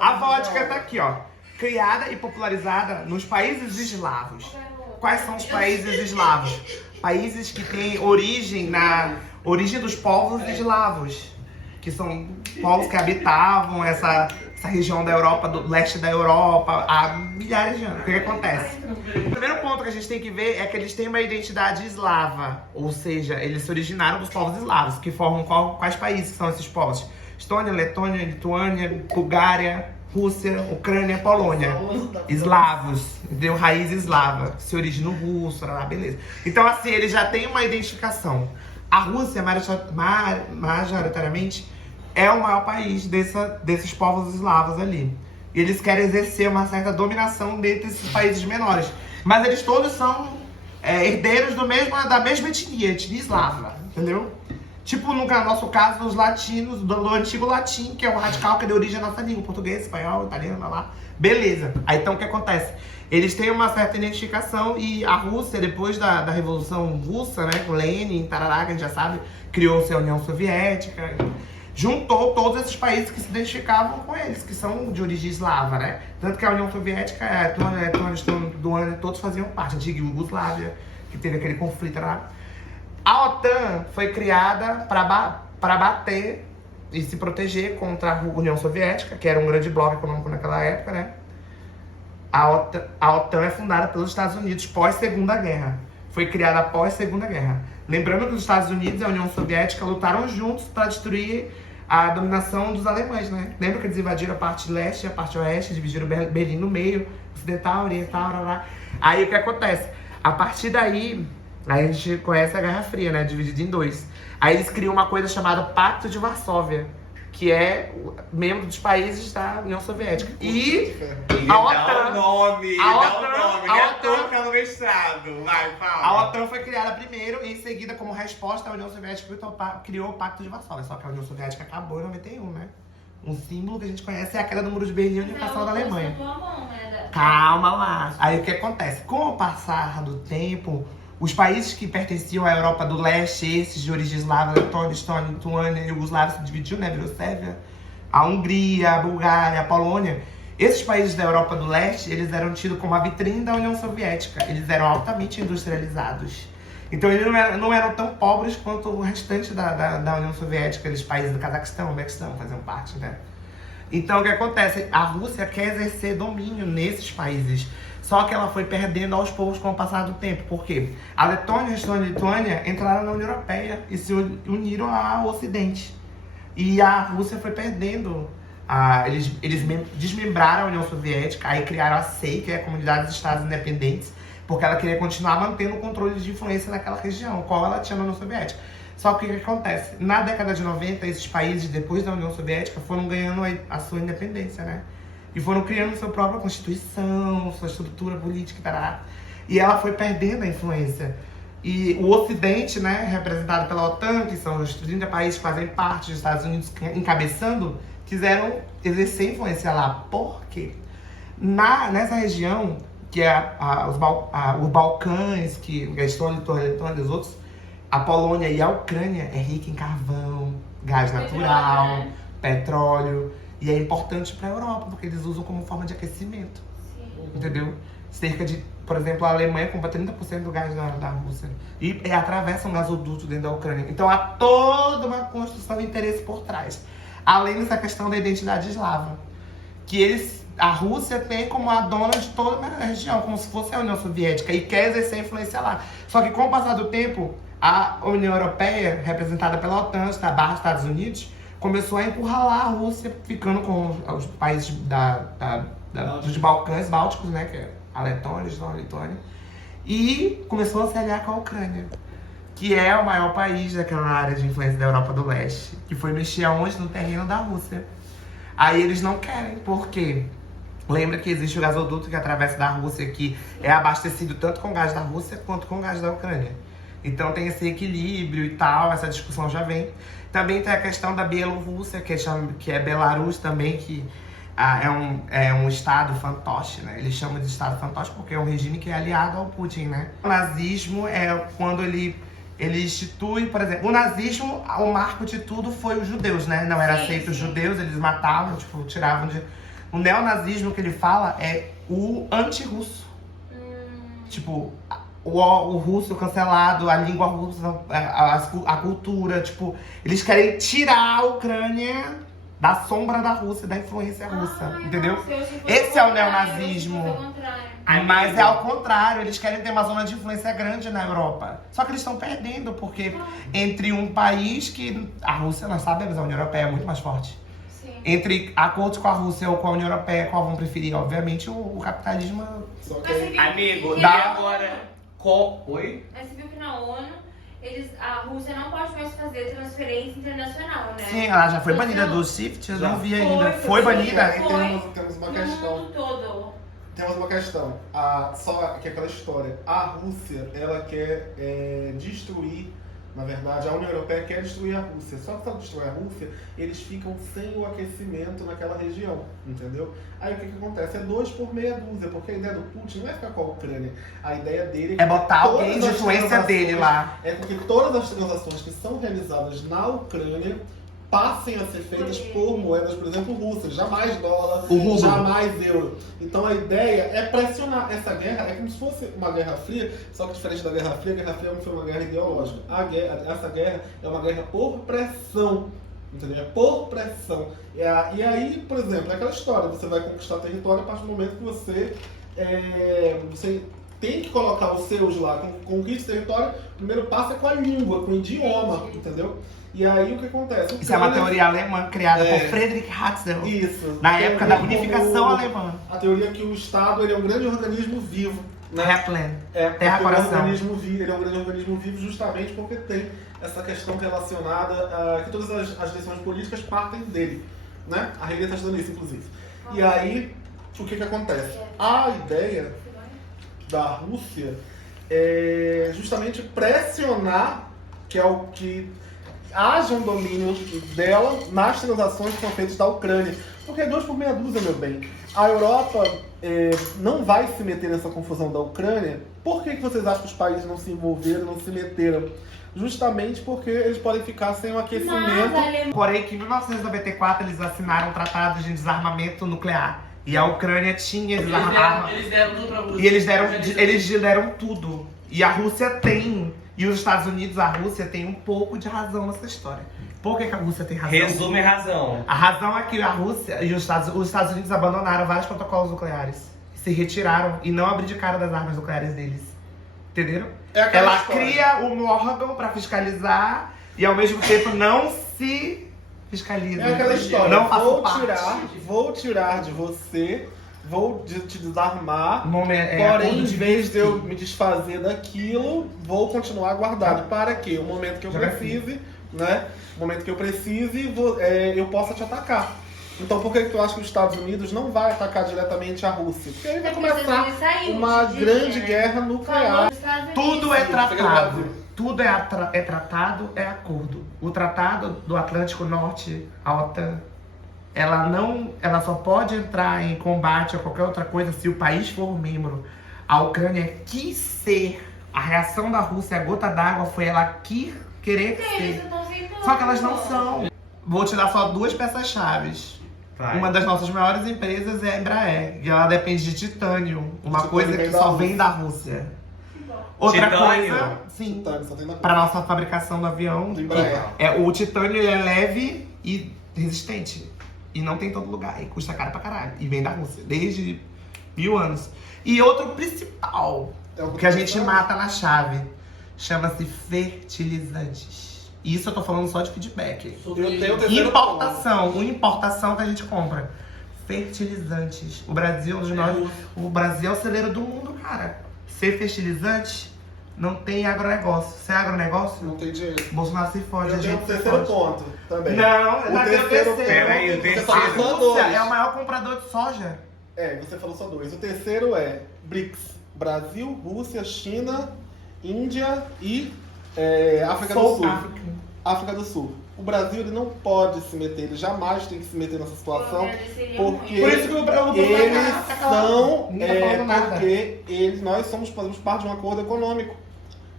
A vodka tá aqui, ó. Criada e popularizada nos países eslavos. Quais são os países eslavos? Países que têm origem na origem dos povos eslavos, que são povos que habitavam essa região da Europa, do leste da Europa, há milhares de anos. O que acontece? O primeiro ponto que a gente tem que ver é que eles têm uma identidade eslava, ou seja, eles se originaram dos povos eslavos, que formam quais países são esses povos? Estônia, Letônia, Lituânia, Bulgária, Rússia, Ucrânia, Polônia. Eslavos, deu raiz eslava, se origina russo, beleza. Então, assim, eles já têm uma identificação. A Rússia, majoritariamente, é o maior país desses povos eslavos ali. E eles querem exercer uma certa dominação dentre esses países menores. Mas eles todos são herdeiros da mesma etnia eslava, entendeu? Tipo, no nosso caso, os latinos, do antigo latim, que é o radical que deu origem à nossa língua, português, espanhol, italiano, lá. Beleza. Aí então o que acontece? Eles têm uma certa identificação e a Rússia, depois da Revolução Russa, né, com Lenin, tarará, que a gente já sabe, criou-se a União Soviética, juntou todos esses países que se identificavam com eles, que são de origem eslava, né? Tanto que a União Soviética, Lituânia, todos faziam parte, a antiga Iugoslávia, que teve aquele conflito lá. A OTAN foi criada para bater e se proteger contra a União Soviética, que era um grande bloco econômico naquela época, né? A OTAN é fundada pelos Estados Unidos pós-Segunda Guerra. Foi criada após a Segunda Guerra. Lembrando que os Estados Unidos e a União Soviética lutaram juntos para destruir a dominação dos alemães, né? Lembra que eles invadiram a parte leste e a parte oeste, dividiram Berlim no meio, ocidental, oriental, lá. Aí o que acontece? A partir daí, aí a gente conhece a Guerra Fria, né? Dividida em dois. Aí eles criam uma coisa chamada Pacto de Varsóvia, que é membro dos países da União Soviética. E a OTAN... A OTAN foi criada primeiro e em seguida, como resposta, a União Soviética criou o Pacto de Varsóvia. Só que a União Soviética acabou em 91, né? Um símbolo que a gente conhece é a queda do Muro de Berlim e a unificação da Alemanha. Calma lá. Aí o que acontece? Com o passar do tempo, os países que pertenciam à Europa do Leste, esses de origem eslava, Letônia, Estônia, Lituânia, Iugoslávia, se dividiu, né? Virou Sérvia, a Hungria, a Bulgária, a Polônia. Esses países da Europa do Leste, eles eram tidos como a vitrine da União Soviética. Eles eram altamente industrializados. Então eles não eram tão pobres quanto o restante da União Soviética. Aqueles países do Cazaquistão, Uzbequistão, faziam parte, né? Então o que acontece? A Rússia quer exercer domínio nesses países. Só que ela foi perdendo aos poucos com o passar do tempo. Por quê? A Letônia, a Estônia e a Lituânia entraram na União Europeia e se uniram ao Ocidente. E a Rússia foi perdendo. Eles desmembraram a União Soviética, aí criaram a SEI, que é a Comunidade dos Estados Independentes, porque ela queria continuar mantendo o controle de influência naquela região, qual ela tinha na União Soviética. Só que o que acontece? Na década de 90, esses países, depois da União Soviética, foram ganhando a sua independência, né? E foram criando sua própria constituição, sua estrutura política e tal. E ela foi perdendo a influência. E o Ocidente, né, representado pela OTAN, que são os 30 países que fazem parte dos Estados Unidos encabeçando, quiseram exercer influência lá. Por quê? Nessa região, que é os Balcãs, que a Estônia, Lituânia e os outros, a Polônia e a Ucrânia é rica em carvão, gás natural, né? petróleo. E é importante para a Europa, porque eles usam como forma de aquecimento. Sim. Entendeu? Cerca de, por exemplo, a Alemanha compra 30% do gás da Rússia. E atravessa um gasoduto dentro da Ucrânia. Então há toda uma construção de interesse por trás. Além dessa questão da identidade eslava. Que a Rússia tem como a dona de toda a região, como se fosse a União Soviética, e quer exercer influência lá. Só que com o passar do tempo, a União Europeia, representada pela OTAN, Estados Unidos, começou a encurralar a Rússia, ficando com os países dos Balcãs bálticos, né, que é a Letônia, a Lituânia, e começou a se aliar com a Ucrânia, que é o maior país daquela área de influência da Europa do Leste, que foi mexer aonde? No terreno da Rússia. Aí eles não querem, por quê? Lembra que existe o gasoduto que atravessa da Rússia, que é abastecido tanto com gás da Rússia quanto com gás da Ucrânia. Então tem esse equilíbrio e tal, essa discussão já vem. Também tem a questão da Bielorrússia, que é Belarus também, que é um estado fantoche, né? Eles chamam de estado fantoche porque é um regime que é aliado ao Putin, né? O nazismo é quando ele ele institui, por exemplo, o nazismo, o marco de tudo foi os judeus, né? Não era aceito os judeus, eles matavam, tipo, tiravam de... O neonazismo que ele fala é o anti-russo. Tipo, o russo cancelado, a língua russa, a cultura, tipo... Eles querem tirar a Ucrânia da sombra da Rússia, da influência russa, entendeu? Esse é o neonazismo. Mas é ao contrário, eles querem ter uma zona de influência grande na Europa. Só que eles estão perdendo, porque entre um país que... A Rússia, nós sabemos, a União Europeia é muito mais forte. Sim. Entre acordos com a Rússia ou com a União Europeia, qual vão preferir? Obviamente o capitalismo... Só que... Amigo, Dá- e agora... Oi? Mas você viu que na ONU, a Rússia não pode mais fazer transferência internacional, né? Sim, ela já foi banida do SWIFT, eu não vi ainda. Foi Foi banida? Temos uma No questão. mundo todo. Temos uma questão. Só que é aquela história. A Rússia, ela quer destruir, na verdade, a União Europeia quer destruir a Rússia. Só que se ela destruir a Rússia, eles ficam sem o aquecimento naquela região, entendeu? Aí o que acontece? É 2 por meia dúzia, porque a ideia do Putin não é ficar com a Ucrânia. A ideia dele É botar todas alguém de as influência transações- dele lá. É porque todas as transações que são realizadas na Ucrânia passem a ser feitas por moedas, por exemplo, russas, jamais dólar, O rublo. jamais euro. Então a ideia é pressionar. Essa guerra é como se fosse uma guerra fria, só que diferente da Guerra Fria, a Guerra Fria não foi uma guerra ideológica. Essa guerra é uma guerra por pressão. Entendeu? É por pressão. E aí, por exemplo, é aquela história, você vai conquistar território a partir do momento que você tem que colocar os seus lá, conquista o território, o primeiro passo é com a língua, com o idioma, entendeu? E aí o que acontece? Isso é uma teoria alemã criada É. por Friedrich Hatzel. Isso. Na época da Teoria unificação como- alemã. A teoria é que o Estado ele é um grande organismo vivo. Né? Hepland. Porque Terra, ele é um coração. organismo vivo, ele é um grande organismo vivo justamente porque tem essa questão relacionada a que todas as decisões políticas partem dele. Né? A Hegel está estudando isso, inclusive. E aí, o que acontece? A ideia da Rússia é justamente pressionar que é o que haja um domínio dela nas transações que são feitas da Ucrânia. Porque é 2 por meia dúzia, meu bem. A Europa não vai se meter nessa confusão da Ucrânia. Por que vocês acham que os países não se envolveram, não se meteram? Justamente porque eles podem ficar sem o aquecimento. Porém, que em 1994 eles assinaram um tratado de desarmamento nuclear. E a Ucrânia tinha desarmado. Eles deram tudo pra Rússia. E eles deram tudo. E a Rússia tem. E os Estados Unidos, a Rússia tem um pouco de razão nessa história. Por que a Rússia tem razão? Resume razão. A razão é que a Rússia e os Estados Unidos abandonaram vários protocolos nucleares. Se retiraram e não abdicaram das armas nucleares deles. Entenderam? É aquela Ela história. cria um órgão pra fiscalizar e ao mesmo tempo não se fiscaliza. É aquela história. Não faço Vou parte. tirar de você, vou te desarmar. Porém, acordo em de vez de eu me desfazer daquilo, vou continuar guardado. Para que o momento que eu Geografia. precise, né? O momento que eu precise, eu possa te atacar. Então por que tu acha que os Estados Unidos não vai atacar diretamente a Rússia? Porque aí vai começar uma grande guerra nuclear. Tudo é Fica no tratado. Brasil. Tudo é tratado, é acordo. O Tratado do Atlântico Norte, a OTAN, ela só pode entrar em combate a qualquer outra coisa se o país for membro. A Ucrânia quis ser. A reação da Rússia, a gota d'água, foi ela querer ser. Só que elas não são. Vou te dar só 2 peças-chave. Vai. Uma das nossas maiores empresas é a Embraer. E ela depende de titânio. Uma Titânio coisa vem que da só Rússia. vem da Rússia. Outra Titânio? coisa, sim, Tá, só tem na para nossa fabricação do avião. Do Embraer. O titânio ele é leve e resistente. E não tem em todo lugar. E custa caro pra caralho. E vem da Rússia, desde 1000 anos. E outro principal, É o que a gente mata na chave, chama-se fertilizantes. Isso eu tô falando só de feedback. Eu tenho o terceiro Importação que a gente compra. Fertilizantes. O Brasil é um dos maiores. O Brasil é o celeiro do mundo, cara. Ser fertilizante não tem agronegócio. Se é agronegócio, Não tem dinheiro. Bolsonaro se fode, a Eu tenho o gente se terceiro fode. ponto também. Não, O vai ter o terceiro terceiro. Peraí, o Você terceiro. falou A só Rússia dois. é o maior comprador de soja. Você falou só 2. O terceiro é BRICS. Brasil, Rússia, China, Índia e África do Sul. África do Sul. O Brasil ele não pode se meter, ele jamais tem que se meter nessa situação, porque Por isso que o Brasil eles tá calado. são, Ninguém tá falando nada. porque nós fazemos parte de um acordo econômico.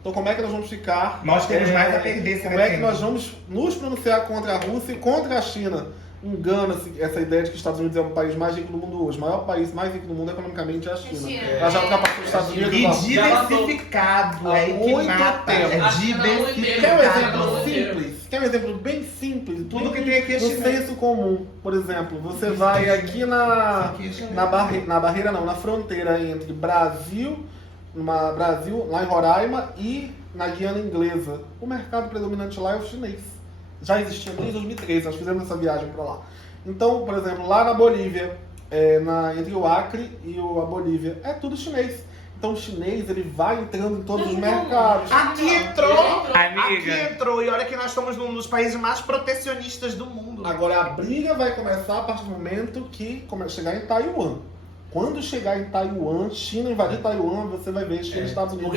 Então como é que nós vamos ficar? Nós temos mais a perder, se Como vai é que ter. nós vamos nos pronunciar contra a Rússia e contra a China? Engana-se essa ideia de que os Estados Unidos é o país mais rico do mundo hoje. O maior país mais rico do mundo economicamente é a China. China. Ela já ultrapassou os Estados Unidos. E ó. diversificado, é Há muito equinata, tempo. é Quer um diversificado. exemplo simples? Quer um exemplo bem simples? Tudo que tem aqui é no chinês. senso comum. Por exemplo, você vai aqui na barreira não, na fronteira entre Brasil, lá em Roraima e na Guiana Inglesa. O mercado predominante lá é o chinês. Já existia desde 2013, nós fizemos essa viagem para lá. Então, por exemplo, lá na Bolívia, entre o Acre e a Bolívia, é tudo chinês. Então o chinês, ele vai entrando em todos os mercados. Aqui entrou! Amiga. Aqui entrou! E olha que nós estamos num dos países mais protecionistas do mundo. Agora, a briga vai começar a partir do momento que chegar em Taiwan. Quando chegar em Taiwan, China invadir Taiwan, você vai ver China e Estados Unidos.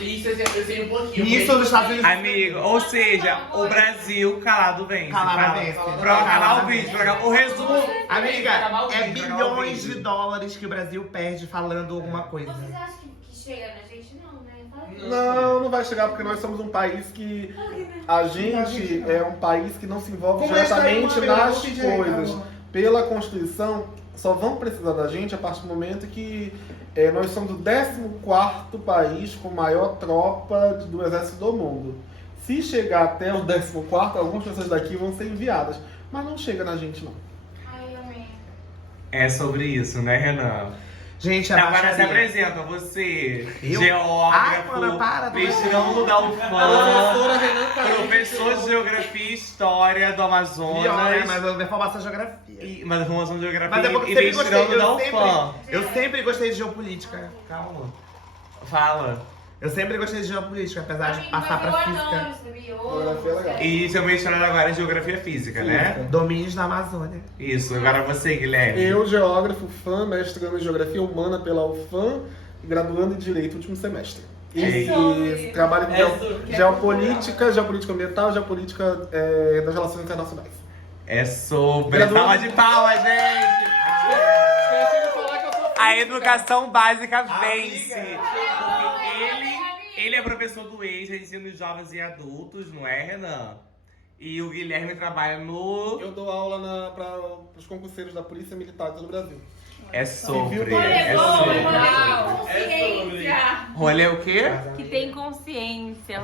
Isso eu sei um pouquinho. Isso dos Estados Unidos. Amigo, ou seja, o Brasil calado vence. Calado vence. Pra acabar o vídeo, pra acabar- o resumo. Amiga, Acabar o é vídeo, acabar o bilhões vídeo. de dólares que o Brasil perde falando alguma coisa. Vocês acham que chega na gente? Não, né? Fala aí. Não, não vai chegar porque nós somos um país que a gente é um país que não se envolve Como esta diretamente irmã, nas eu vou pedir, coisas. amor. Pela Constituição, só vão precisar da gente a partir do momento que nós somos o 14º país com maior tropa do exército do mundo. Se chegar até o 14º, algumas pessoas daqui vão ser enviadas. Mas não chega na gente, não. Ai, amém. É sobre isso, né, Renan? Gente, a Agora se baixaria. apresenta, você, Eu? geógrafo, Ai, mana, para, mestrando da UFAM, professor de Geografia e História do Pior, né? Amazonas, Mas eu reformação geografia. mas formação de Mas é Geografia porque e eu sempre gostei, mestrando da UFAM. eu sempre gostei de geopolítica. Calma, amor. Fala. Eu sempre gostei de geopolítica, apesar de Amigo, passar mas pra eu física. adoro, sabia? Geografia é legal. E seu mestrado agora é Geografia Física, né? Domínios da Amazônia. Isso, agora você, Guilherme. Eu, geógrafo, fã, mestrando em Geografia Humana pela UFAM, graduando em Direito, último semestre. E trabalho com geopolítica ambiental, geopolítica das relações internacionais. É sobre. Graduando- Salva de palmas, gente! A educação básica vence. Porque ele é professor do EJA, ensino de jovens e adultos, não é, Renan? E o Guilherme trabalha no. Eu dou aula para os concurseiros da Polícia Militar do Brasil. É sobre. Olha, É Olha, sobre. olha, consciência. Rolê o quê? Que tem consciência.